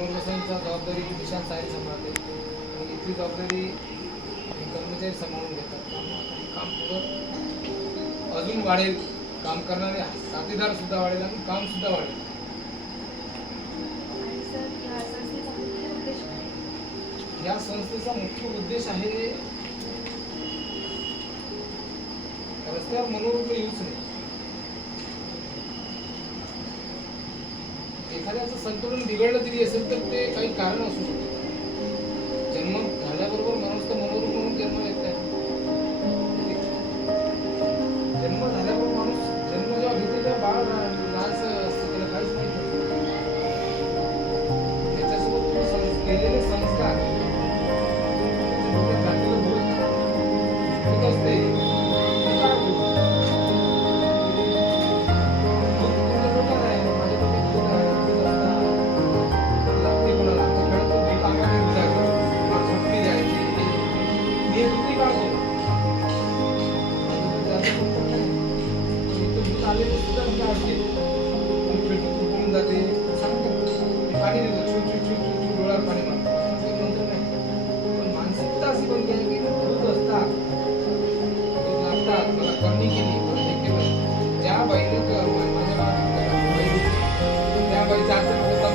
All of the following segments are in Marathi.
पुनर्वसनचा जबाबदारी निशांत साहेब सांभाळते आणि इथली जबाबदारी कर्मचारी सांभाळून घेतात. त्यामुळे हे काम पुढं अजून वाढेल. काम करणारे साथीदार सुद्धा वाढेल आणि काम सुद्धा वाढेल. आणि सर या संस्थेचा मुख्य उद्देश काय? या संस्थेचा मुख्य उद्देश आहे रस्त्यावर मनोरुग्ण येऊच नाही एखाद्याचं संतुलन बिघडलं तरी असेल तर ते काही कारण असू शकते. करणी केली प्रत्येक दिवस ज्या बाईने माझ्या बाई त्या बाईचा अर्थ होता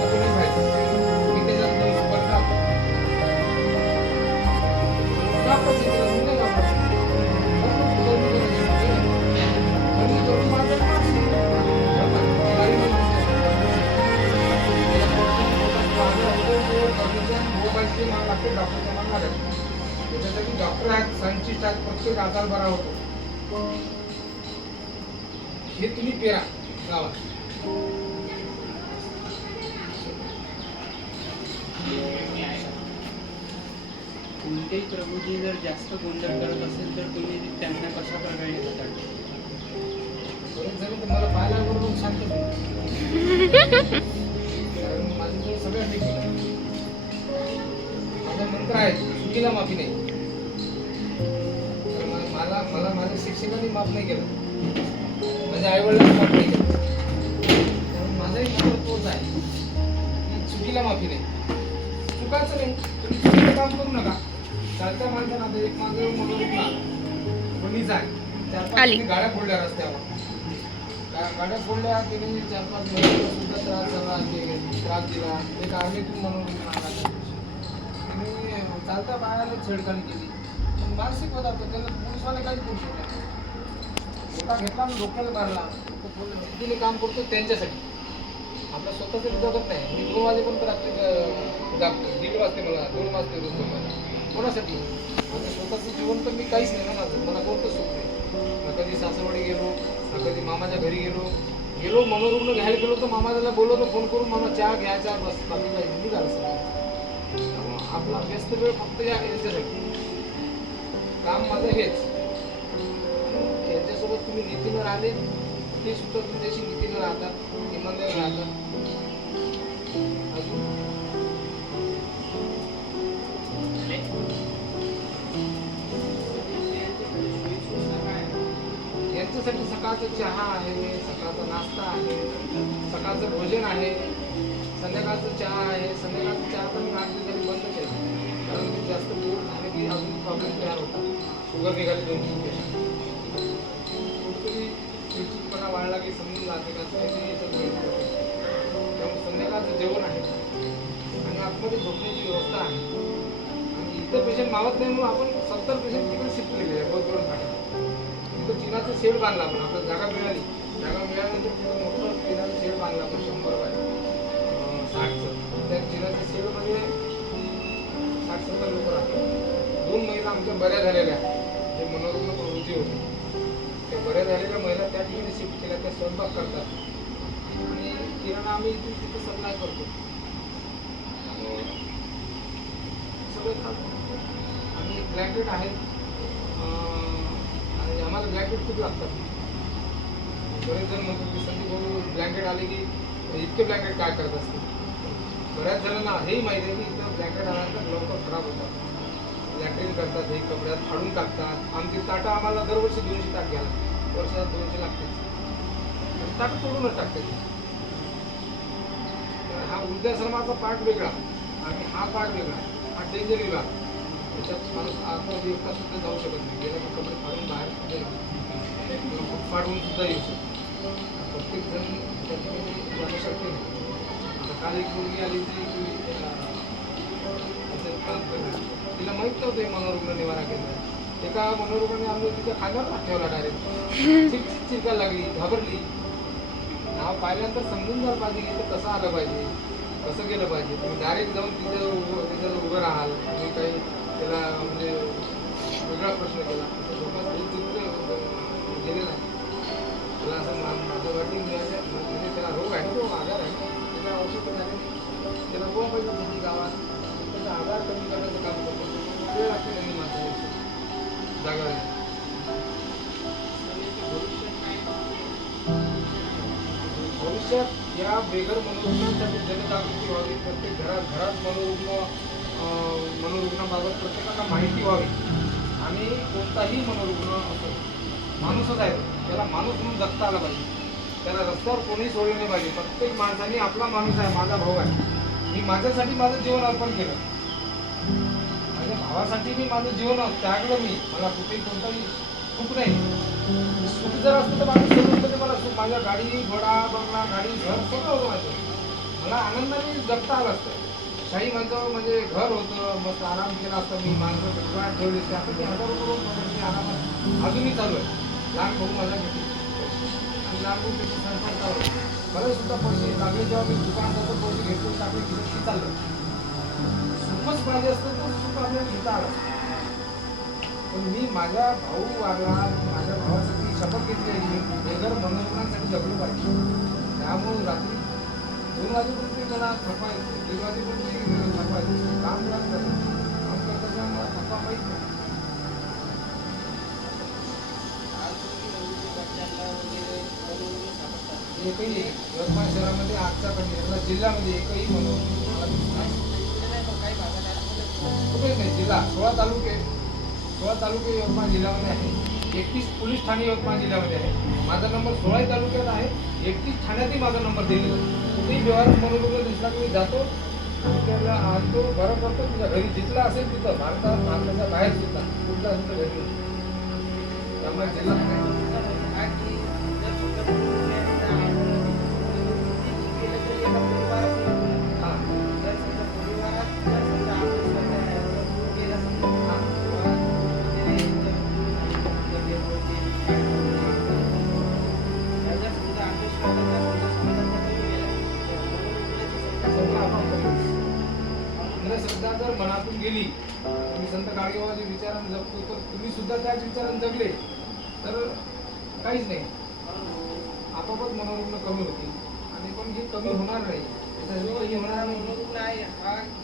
मी त्याच्यात दोन टाकतो बाई डॉक्टरच्या त्याच्यासाठी डॉक्टर आहेत सायंटिस्ट आहेत प्रत्येक आजार बरा होतो. हे तुम्ही पेरा गावात. कोणतेही प्रभूजी जर जास्त गोंधळ करत असेल तर तुम्ही त्यांना कशा प्रकारे मला पाहायला बरोबर. कारण माझं सगळं माझा मंत्र आहे चुकीला माफी नाही. शिक्षकांनी माफ नाही केलं. माझ्या आईवडिलांनी माफ नाही केलं. म्हणून माझाही मंत्र तोच आहे. चुकीला माफी नाही चुकायचं नाही तुम्ही चुकीचं काम करू नका. चालत्या माणसानं आता एक मागे म्हणून ना कोणीच आहे. चार पाच गाड्या फोडल्या रस्त्यावर. गाड्या फोडल्या तिने चार पाच महिन्याला सुद्धा त्रास झाला त्रास दिला. एक आर्मीतून म्हणून चालत्या बाळाला छेडखानी केली. मानसिक होता तो त्यांना पोलिसवाले काहीच करू शकले नाही. मोठा घेतला आणि डोक्याला मारला. तो काम करतो त्यांच्यासाठी. आपला स्वतःचं जगत नाही. मी दोन वाजेपर्यंत रात्री जागतो दीड वाजते मला दोन वाजते रोज कोणासाठी? माझं स्वतःचं जीवन तर मी काहीच नाही ना माझं. मला कोणतं सुख नाही कधी सासरवाडी गेलो कधी मामाच्या घरी गेलो. गेलो मनोरुग्ण घ्यायला गेलो तर मामाला बोलवतो फोन करून मला चहा घ्यायचा बस बाकी काही निघालं आपला व्यस्त वेळ फक्त या याच्यासाठी. काम माझं हेच. याच्यासोबत तुम्ही नीतीनं राहिले ते सुद्धा तुमच्याशी नीतीनं राहतात इमानदार राहतात अजून? यांच्यासाठी सकाळचा चहा आहे सकाळचा नाश्ता आहे सकाळचं भोजन आहे संध्याकाळचा चहा आहे संध्याकाळचा चहा पण रात्री तरी बंदच आहे. कारण जास्त गोड झाले की अजून प्रॉब्लेम तयार होतात. शुगर निघाली दोन तीन पेशंट चिडचिडपणा वाढला की समजून जाते का? त्यामुळे संध्याकाळचं जेवण आहे. आणि आतमध्ये झोपण्याची व्यवस्था आहे. आणि इतर पेशंट मावत नाही म्हणून आपण सत्तर पेशंट तिकडे शिफ्ट केलेले आहे बोधवरून फाट्यात तिथं चिनाचं शेड बांधला आपण. आपल्याला जागा मिळाली. जागा मिळाल्यानंतर तिथं मोठं चिनाचं शेड बांधला आपण शंभर बाय साठचं. त्या चिनाच्या शेडमध्ये म्हणजे आठ सत्तर लोक राहतो दोन महिला आमच्या बऱ्या झालेल्या आहेत. जे मनोरुग्ण प्रवृत्ती होती. त्या बऱ्या झालेल्या महिला त्या ठिकाणी शिफ्ट केल्या त्या स्वयंपाक करतात. आणि किराणा आम्ही इथून तिथे सप्लाय करतो. त्यामुळे सगळं खातो. आणि ब्लँकेट आहे आणि आम्हाला ब्लँकेट खूप लागतात. बरेच जण म्हणतो की संदीप भाऊ ब्लँकेट आले की इतके ब्लँकेट काय करत असते बऱ्याच जणांना हेही माहिती आहे की जॅकेट ब्लँकेट लवकर खराब होतात. लॅट्रिन करतात हे कपड्यात फाडून टाकतात. आमची ताटं आम्हाला दरवर्षी दोनशे ताट घ्यायला वर्षात दोनशे लागते ताटं तोडूनच टाकते हा वृद्धाश्रमाचा पार्ट वेगळा. आणि हा पार्ट वेगळा. हा डेंजर विभाग. त्याच्यात माणूस आतमध्ये सुद्धा जाऊ शकत नाही. गेला कपडे फाडून बाहेर सुद्धा खूप फाडून सुद्धा येऊ शकतो प्रत्येक जण त्याच्यामध्ये जाणू शकते आता काल एक मुलगी आली होती की असं काम करणार. तिला माहीत नव्हतं हे मनोरुग्ण निवारा केंद्र. एका मनोरुग्णाने आम्ही तिच्या खांद्यावर हात ठेवला डायरेक्ट चिक चिक चिरकायला लागली घाबरली. नाव पाहिल्यानंतर समजून झालं पाहिजे की इथं कसं आलं पाहिजे? कसं गेलं पाहिजे? तुम्ही डायरेक्ट जाऊन तिथं उभं तिथं उभं राहाल. तुम्ही काही त्याला म्हणजे वेगळा प्रश्न केला. गेलेलं आहे त्याला असं माझं वाटतं मिळालं. म्हणजे त्याला रोग आहे. तो आजार आहे. त्याला औषध झाले. त्याला गोवा पाहिजे तुमची गावात? त्याचा कमी करण्याचं काम करतो. वेळ लागते त्यांनी जागा आहे. भविष्यात या बेघर मनोरुग्णांसाठी जनजागृती व्हावी प्रत्येक घरात घरात मनोरुग्ण मनोरुग्णाबाबत प्रत्येकाला माहिती व्हावी. आणि कोणताही मनोरुग्ण असो माणूसच आहे त्याला माणूस म्हणून जगता आला पाहिजे. त्याला रस्त्यावर कोणी सोडलं नाही पाहिजे. प्रत्येक माणसाने आपला माणूस आहे माझा भाऊ आहे. मी माझ्यासाठी माझं जीवन अर्पण केलं. भावासाठी मी माझं जीवन त्यागलं मी. मला कुठेही कोणताही सुख नाही. सुख जर असतं तर माझं सोडून तरी मला सुख माझ्या गाडी घोडा बंगला गाडी घर सगळं होतं माझं मला आनंदाने जगता आलं असतं. शाही माणसावर म्हणजे घर होतं मस्त आराम केला असता मी माणसं दुकानात ठेवली असते. आता मी हजारो करून मी आरामात अजूनही चालू आहे. लहान भाऊ माझा घेते आणि लहान भाऊ त्याची संपर्क चालू आहे. मला सुद्धा पैसे लागले जेव्हा मी दुकानात जातो पैसे घेतो टाकले की की चाललं सुखच पाहिजे असतं तर सुख घेता आलं पण मी माझ्या भाऊ वागला माझ्या भावासाठी शपथ घेतली आहे. बेघर मनोरंजनासाठी जगलो पाहिजे. त्यामुळे रात्री दोन वाजेपर्यंत त्याला थकवा येते दीड वाजेपर्यंत थकवा येते काम करत काम करत असल्यामुळे थकवा माहीत नाही. एकही यवतमाळ शहरामध्ये आजचा कंडिशनला जिल्ह्यामध्ये एकही मनोरंजन काही भागात नाही. कुठेच नाही जिल्हा. सोळा तालुके. सोळा तालुके यवतमाळ जिल्ह्यामध्ये आहे. एकतीस पोलीस ठाणे यवतमाळ जिल्ह्यामध्ये आहे. माझा नंबर सोळाही तालुक्यात आहे. एकतीस ठाण्यातही माझा नंबर दिलेला आहे. कुठेही व्यवहार मनोरुग्ण दिसला की मी जातो त्याला आणतो बरं करतो तुझ्या घरी जिथला असेल तिथं. भारतात भारताच्या बाहेर सुद्धा कुठला असेल घरी. त्यामुळे जिल्हा तुम्ही त्याच विचारानं जगले तर काहीच नाही. आपोआपच मनोरुग्ण कमी होतील. आणि पण हे कमी होणार नाही. त्याच्यासाठी कमी होणार नाही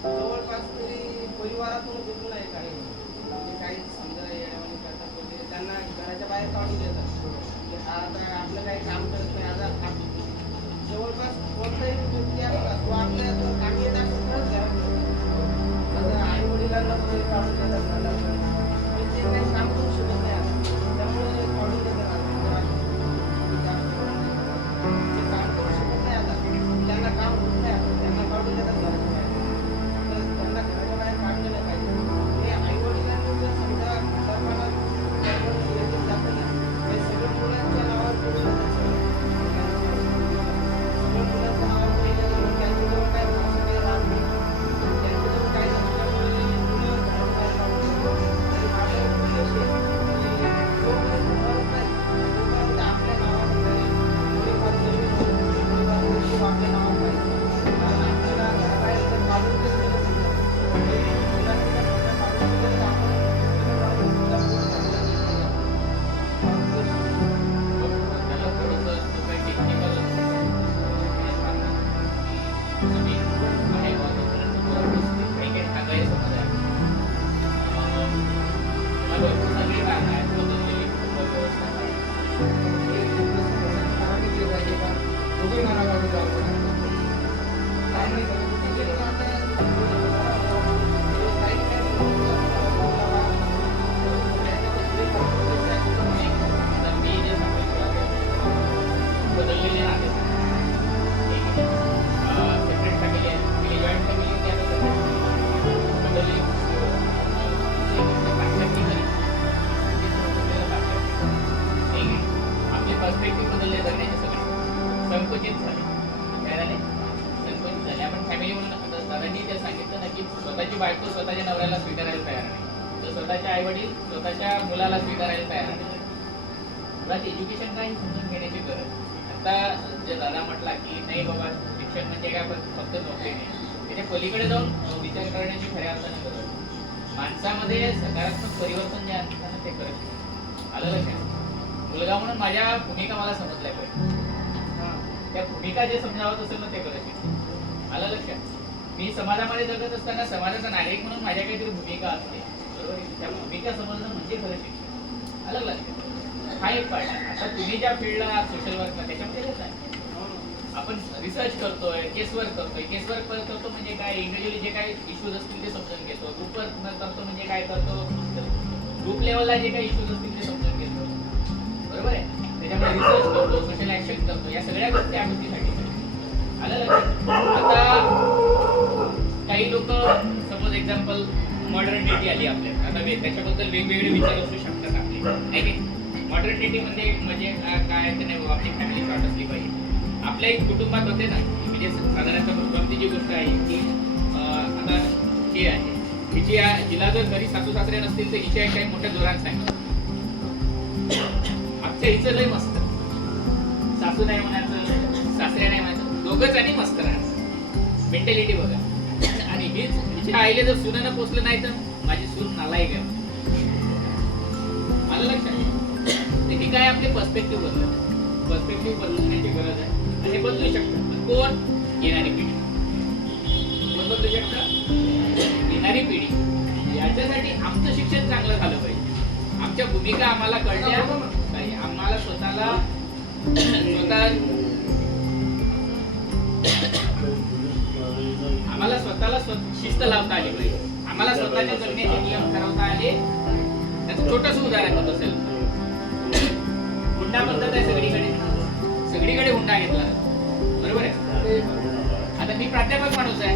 जवळपास तरी परिवारातून कुठून आहे काही. म्हणजे काही समजा येण्यावानी करतात वगैरे. त्यांना घराच्या बाहेर काढून देतात. की हा आता आपलं काही काम करत नाही आता जवळपास कोणताही व्यक्ती असला तो आपल्या जर येत असेल तरच आई वडिलांना काढून देतात. घराला. म्हणजे ते स्वतःच्या मुलाला स्वीकारायला तयार मुळात एज्युकेशन काय हे समजून घेण्याची गरज आता जे दादा म्हटला की नाही बाबा शिक्षण म्हणजे काय? फक्त नोकरी नाही. त्याच्या पलीकडे जाऊन विचार करण्याची खऱ्या अर्थाने गरज. माणसामध्ये सकारात्मक परिवर्तन जे असतं ना ते करत. आलं लक्षात? मुलगा म्हणून माझ्या भूमिका मला समजल्या पाहिजे. त्या भूमिका जे समजावत असेल ना ते करत. आलं लक्षात? मी समाजामध्ये जगत असताना समाजाचा नागरिक म्हणून माझ्या काहीतरी भूमिका असते. बरोबर आहे? भूमिका समजणं म्हणजे खरं शिक्षण. अलग लक्षात हा एक पार्ट आहे. आता तुम्ही ज्या फील्डला सोशल वर्कला त्याच्यामध्ये कसं आहे. आपण रिसर्च करतोय केस वर्क करतोय. केस वर्क करतो म्हणजे काय? इंडिव्हिज्युअली जे काही इश्यूज असतील ते समजून घेतो. ग्रुप वर्क करतो म्हणजे काय करतो? ग्रुप लेवलला जे काही इश्यूज असतील ते समजून घेतो. बरोबर आहे? त्याच्यामध्ये रिसर्च करतो सोशल ऍक्शन करतो. या सगळ्या गोष्टी या आलं आता काही लोक सपोज एक्झाम्पल मॉडर्निटी आली आपल्याला आहे. त्याच्याबद्दल वेगवेगळे विचार असू शकतात आपले. आहे की? मॉडर्निटी म्हणजे म्हणजे काय त्याने नाही आपली फॅमिली शॉर्ट असली पाहिजे. आपल्या एक कुटुंबात होते ना म्हणजे साधारणतः गमतीची गोष्ट आहे की आता हे आहे. हिची हिला जर घरी सासू सासरे नसतील तर हिच्या काही मोठ्या जोरात सांगितलं. आमच्या हिचं लय मस्त. सासू नाही म्हणायचं सासरे नाही म्हणायचं दोघंच आणि मस्त राहायचं मेंटॅलिटी बघा. आणि हीच हिच्या आईला जर सुनानं पोचलं नाही तर? माझी नालायक आहे मला लक्षात? येईल की काय आपले पर्स्पेक्टिव्ह बदलत पर्स्पेक्टिव्ह बदलण्याची गरज आहे. आणि हे बदलू शकतात. पण कोण? येणारी पिढी. कोण बदलू शकतं येणारी पिढी. याच्यासाठी आमचं शिक्षण चांगलं झालं पाहिजे. आमच्या भूमिका आम्हाला कळल्या. नाही आम्हाला स्वतःला स्वतः आम्हाला स्वतःला स्व- शिस्त लावता आली पाहिजे. आम्हाला स्वतःच्या जगण्याचे नियम ठरवता आले. त्याचं छोटस उदाहरण होत असेल हुंडा पद्धत आहे सगळीकडे? सगळीकडे हुंडा घेतला. बरोबर आहे? ते आता मी प्राध्यापक माणूस आहे.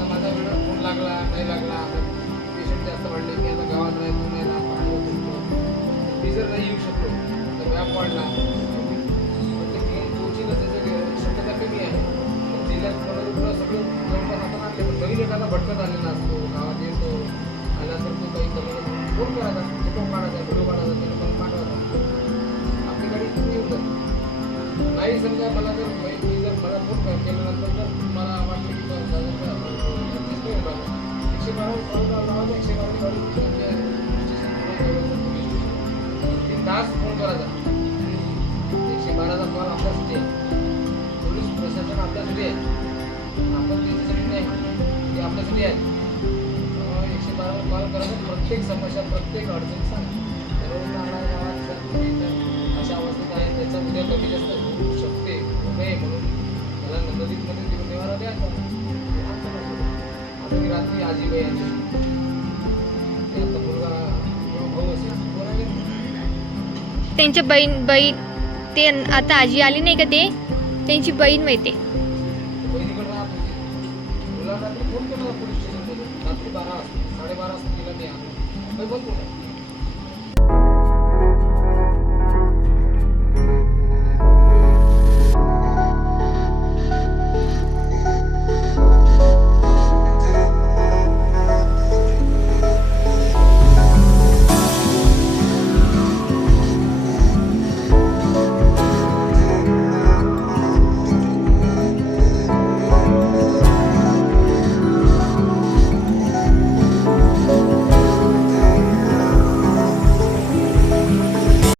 आपण फोन लागला नाही लागला आता पेशंट जास्त वाढले की आता गावात राहायचो नाही राहत बाहेर मी जर नाही येऊ शकलो तर व्याप वाढला प्रत्येक ठिकाणी शक्यता कमी आहे पण जिल्ह्यात सगळं नवीन एखादा भटकत आलेला असतो गावात येतो आला तर तो काही कमी फोन करायचा फोटो काढायचा व्हिडिओ काढायचा त्याला पण पाठवायचा आपली गाडी तुम्ही येऊन जाते नाही समजा मला जर मी जर मला फोन कर- केल्यानंतर जर मला वाटलं की एकशे बारा लावायचं एकशे बारा गाडी तीन तास फोन करायचा एकशे बाराचा कॉल आपल्यासाठी आहे पोलीस प्रशासन आपल्यासाठी आहे आपण त्याच्यासाठी नाही ते आपल्यासाठी आहे एकशे बारावर कॉल करायचा प्रत्येक समस्या प्रत्येक अडचण सांग अशा अवस्थेत आहे त्याचा उद्या कमी जास्त होऊ शकते नये म्हणून त्याला नंददीपमध्ये देऊन देवाला द्यायचा आता मी रात्री आजीबाई आली ते आता मुलगा भाऊ असेल त्यांच्या बहीण बहीण ते आता आजी आली नाही का ते? त्यांची बहीण माहिती होती